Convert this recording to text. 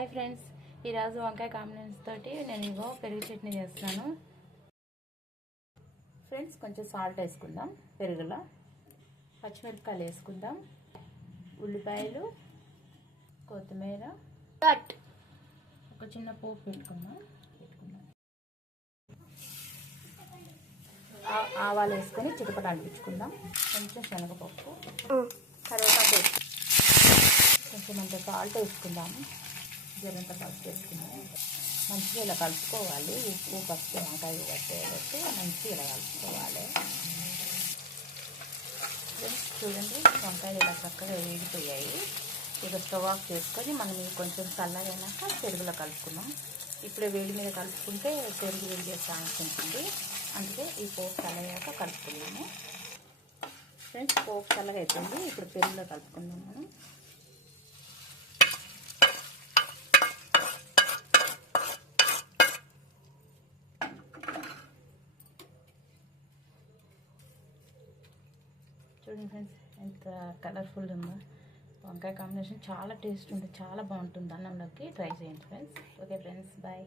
Hi friends, ఈరోజు వంకాయ combination తోటి నేను ఇగో పెరుగు చట్నీ చేస్తున్నాను. ఫ్రెండ్స్, కొంచెం సాల్ట్ వేసుకుందాం. పెరుగులో పచ్చిమిరపకాయలు వేసుకుందాం, ఉల్లిపాయలు, కొత్తిమీర, ఒక చిన్న పోపు పెట్టుకుందాం. ఆవాలు వేసుకొని చిటపట అనిపించుకుందాం. కొంచెం శనగపప్పు, కరివేపాకు వేసుకుందాం. కొంచెం అంత సాల్ట్ వేసుకుందాము. జరంత పసుపు వేసుకుందాం. మంచిగా ఇలా కలుపుకోవాలి. ఉప్పు పసుపు వంకాయ పట్టేటట్టు మంచిగా ఇలా కలుపుకోవాలి. చూడండి, వంకాయలు ఇలా చక్కగా వేగిపోయాయి. ఇక స్టవ్ ఆఫ్ చేసుకొని మనం కొంచెం చల్లగైనాక పెరుగులో కలుపుకుందాం. ఇప్పుడే వేడి మీద కలుపుకుంటే పెరుగు వేడిగే ఛాన్స్ ఉంటుంది. అందుకే ఈ పోపు చల్లగాక కలుపుకున్నాము. ఫ్రెండ్స్, పోపు చల్లగా అయిపోయింది. ఇప్పుడు పెరుగులో కలుపుకుందాం మనం. చూడండి ఫ్రెండ్స్, ఎంత కలర్ఫుల్ ఉందో. వంకాయ కాంబినేషన్ చాలా టేస్ట్ ఉంటుంది, చాలా బాగుంటుంది. అన్నంలోకి ట్రై చేయండి ఫ్రెండ్స్. Okay friends, bye.